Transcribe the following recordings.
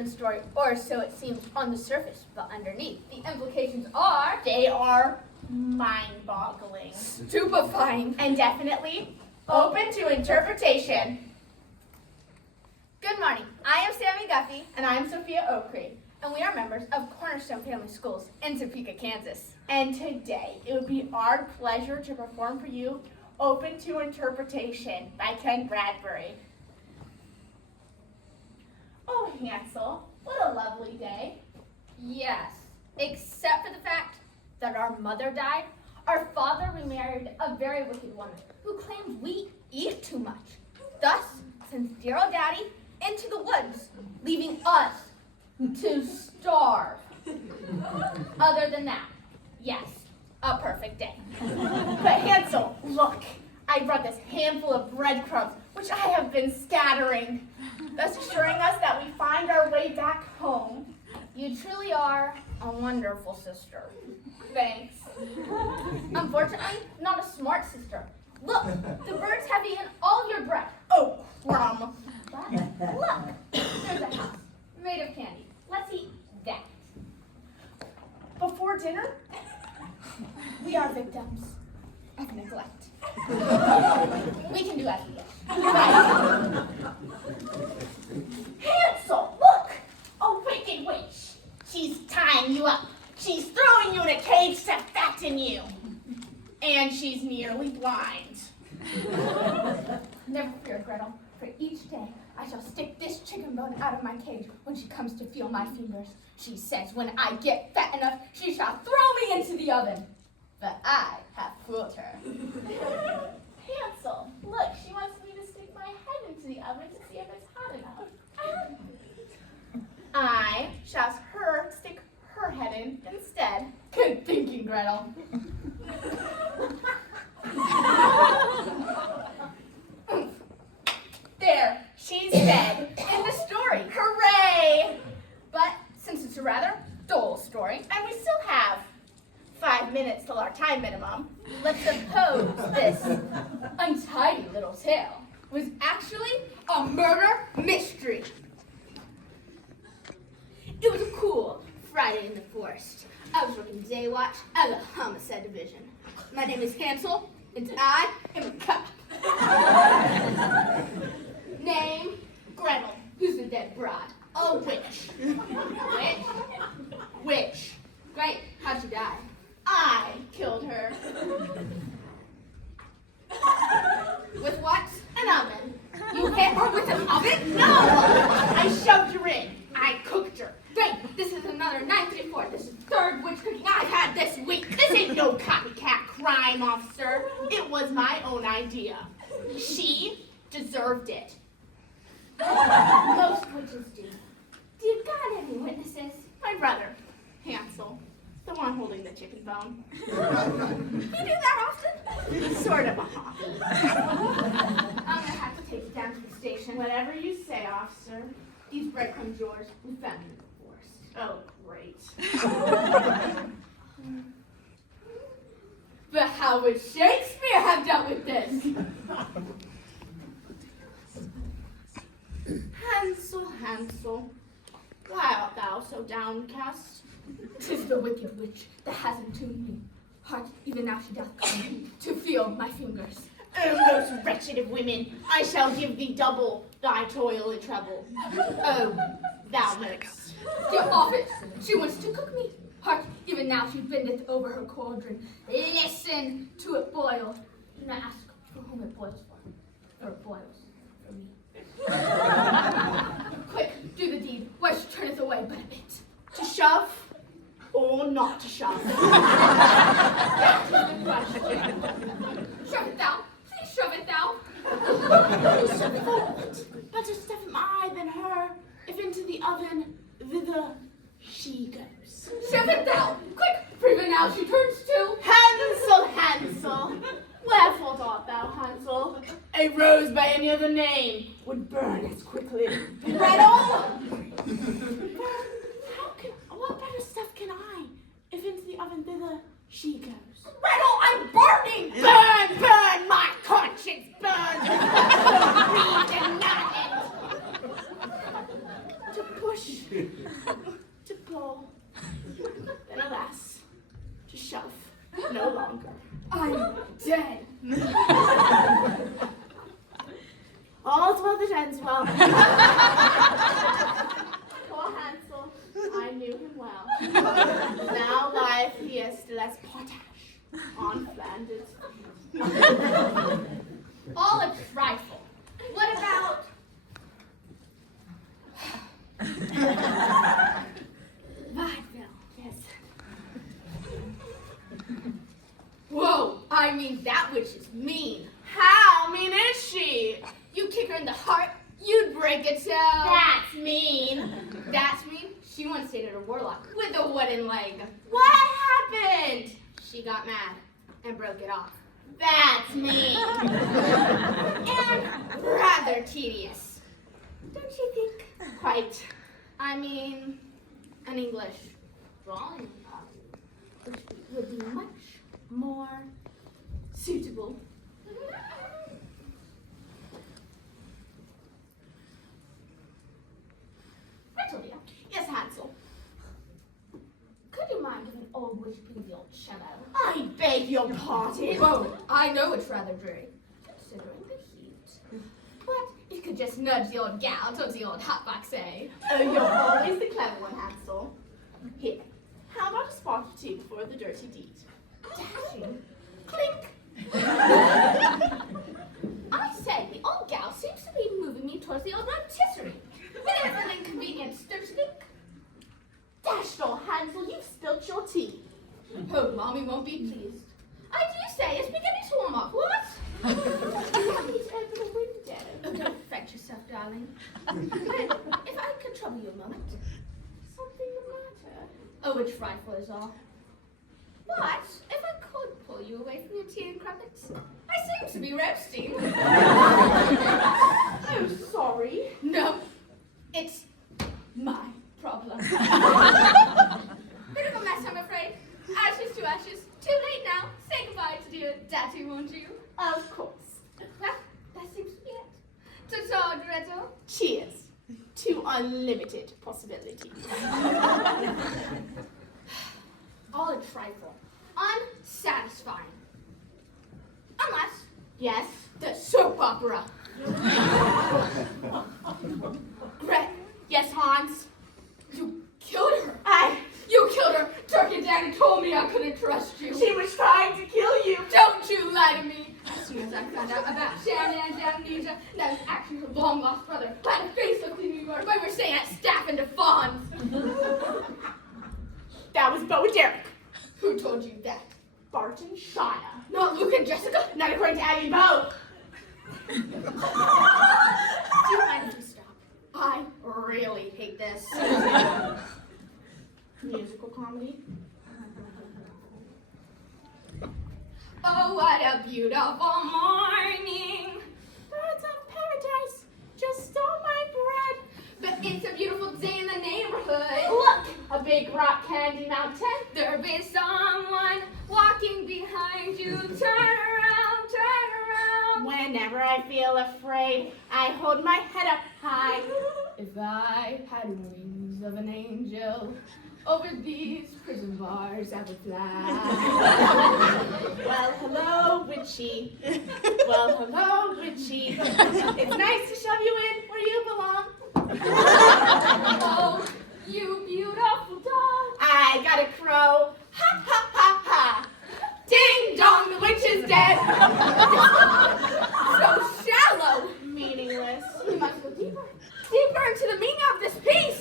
children's story, or so it seems on the surface, but underneath, the implications are They are mind-boggling. stupefying. And definitely open to interpretation. Good morning. I am Sammy Guffey, And I'm Sophia Oakrey. and we are members of Cornerstone Family Schools in Topeka, Kansas. And today, it would be our pleasure to perform for you Open to Interpretation by Ken Bradbury. Oh, Hansel, what a lovely day. Yes, except for the fact that our mother died, our father remarried a very wicked woman who claimed we eat too much. Thus, sends dear old daddy into the woods, leaving us to starve. Other than that, yes, a perfect day. But Hansel, look, I brought this handful of breadcrumbs, which I have been scattering, thus assuring us that we find our way back home. You truly are a wonderful sister. Thanks. Unfortunately, not a smart sister. Look, the birds have eaten all your bread. Oh, crumb. But look, there's a house made of candy. Let's eat that. Before dinner, We are victims of neglect. We can do as we wish. right. Hansel, look! A wicked witch. She's tying you up. She's throwing you in a cage to fatten you. And she's nearly blind. Never fear, Gretel, for each day I shall stick this chicken bone out of my cage when she comes to feel my fingers. She says when I get fat enough, she shall throw me into the oven. But I have fooled her. Hansel, look, she wants me to stick my head into the oven to see if it's hot enough. I shall ask her to stick her head in instead. Good thinking, Gretel. There, she's dead. In the story. Hooray! But since it's a rather dull story, And we still have 5 minutes till our time minimum. let's suppose this untidy little tale was actually a murder mystery. It was a cool Friday in the forest. I was working day watch at the homicide division. My name is Hansel, and I am a cop. Name, Gretel, who's the dead broad? a witch. Witch? Witch. Great, how'd she die? I killed her. With what? An oven. You hit her with an oven? No! I shoved her in. I cooked her. Great, this is another 934. This is third witch cooking I've had this week. This ain't no copycat crime, officer. It was my own idea. She deserved it. Most witches do. Do you got any witnesses? My brother, Hansel, the one holding the chicken bone. You do that often? Sort of a hobby. I'm gonna have to take you down to the station. Whatever you say, officer. These breadcrumbs yours. We found them in the forest. Oh, great. But how would Shakespeare have dealt with this? Hansel, Hansel, why art thou so downcast? 'Tis the wicked witch that has entombed me. Heart, even now she doth call me to feel my fingers. O most wretched of women, I shall give thee double thy toil and trouble. Oh, thou knowest. Get off it! She wants to cook me. Heart, even now she bendeth over her cauldron. Listen to it boil. Do not ask for whom it boils for, or it boils for me. Quick, do the deed. Why she turneth away but a bit. To shove or not to shove? That is the question. Shove it thou. Please shove it thou. Better step am I than her, if into the oven thither she goes. Shove it thou. Quick, for even now she turns to. Hansel, Hansel, wherefore art thou, Hansel? A rose by any other name would burn as quickly. Gretel! What better stuff can I, if into the oven thither she goes? Gretel, I'm burning! Burn, burn, my conscience burn! Read and not end. To push mean. How mean is she? You kick her in the heart, you'd break it so. That's mean. That's mean. She once dated a warlock with a wooden leg. What happened? She got mad and broke it off. That's mean. And rather tedious. Don't you think? Quite. I mean, an English drawing copy, which would be much more suitable. Gretel, dear, Yes, Hansel. could you mind if an old witch please the old cello? I beg your pardon. Oh, I know it's rather dreary, considering the heat. But you could just nudge the old gal towards the old hot box, eh? Oh, you're always the clever one, Hansel. Here, how about a spark or two before the dirty deed? Dashing. Clink. I say, the old gal seems to be moving me towards the old rotisserie. Without an inconvenience, don't you think? Dashed old Hansel, you've spilt your tea. Oh, Mommy won't be pleased. I do say, it's beginning to warm up, what? You need to open a window. Oh, don't fret yourself, darling. If I could trouble you a moment. Something the matter? Oh, a trifle is all. But if I could pull you away from your tea and crumpets, I seem to be roasting. Oh, sorry. No, it's my problem. Bit of a mess, I'm afraid. Ashes to ashes. Too late now. Say goodbye to dear Daddy, won't you? Of course. Well, that seems to be it. Ta-ta, Gretel. Cheers to unlimited possibilities. All a trifle. Unsatisfying. Unless, Yes? the soap opera. Gret, Yes, Hans? you killed her. You killed her. Turkey Daddy told me I couldn't trust you. She was trying to kill you. Don't you lie to me. As soon as I found out about Shannon and Amnesia, that was actually her long-lost brother, who had a face like New York, we were staying at Staff and DeFons. That was Bo and Derek. Who told you that? Bart and Shauna. Not Luke and Jessica? Not according to Abby and Bo. Do you mind if we stop? I really hate this. Musical comedy. Oh, what a beautiful morning. Birds of paradise just stole my bread. But it's a beautiful day in the neighborhood. Look, a big rock candy mountain. There'll be someone walking behind you. Turn around, turn around. Whenever I feel afraid, I hold my head up high. If I had wings of an angel, over these prison bars I would fly. Well, hello, witchy. Well, hello, witchy. It's nice to shove you in where you belong. Oh, you beautiful dog. I got a crow. Ha, ha, ha, ha. Ding dong, the witch is dead. So shallow. Meaningless. We must go deeper. Deeper into the meaning of this piece.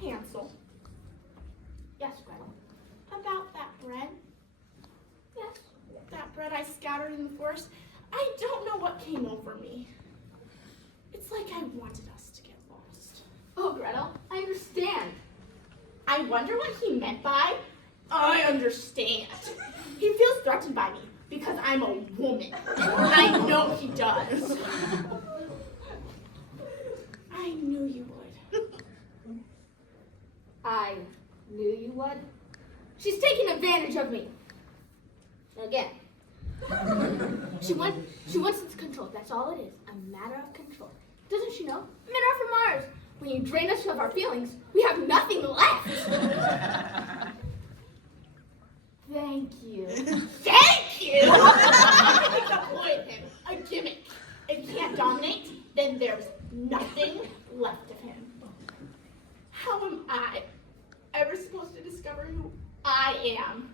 Hansel. Yes, Gretel. About that bread. Yes. That bread I scattered in the forest. I don't know what came over me. It's like I wanted us to get lost. Oh, Gretel, I understand. I wonder what he meant by, I understand. He feels threatened by me because I'm a woman. I know he does. I knew you would. I knew you would. She's taking advantage of me. Again. She wants its control. That's all it is. A matter of control. Doesn't she know? Men are from Mars. When you drain us of our feelings, we have nothing left. Thank you. Thank you! I think the point of him. A gimmick. If he can't dominate, then there's nothing left of him. How am I ever supposed to discover who I am?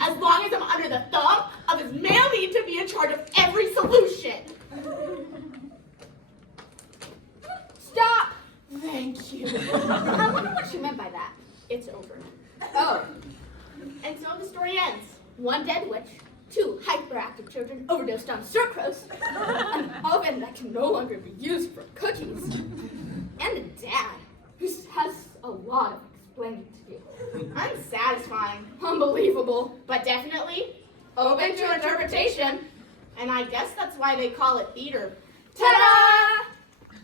As long as I'm under the thumb of his male lead to be in charge of every solution. Stop! Thank you. I wonder what she meant by that. It's over. Oh, And so the story ends. one dead witch, Two hyperactive children overdosed on sucrose. An oven that can no longer be used for cookies. And a dad who has a lot of explaining to do. Unsatisfying, Unbelievable. but definitely Open to interpretation. And I guess that's why they call it theater. Ta-da!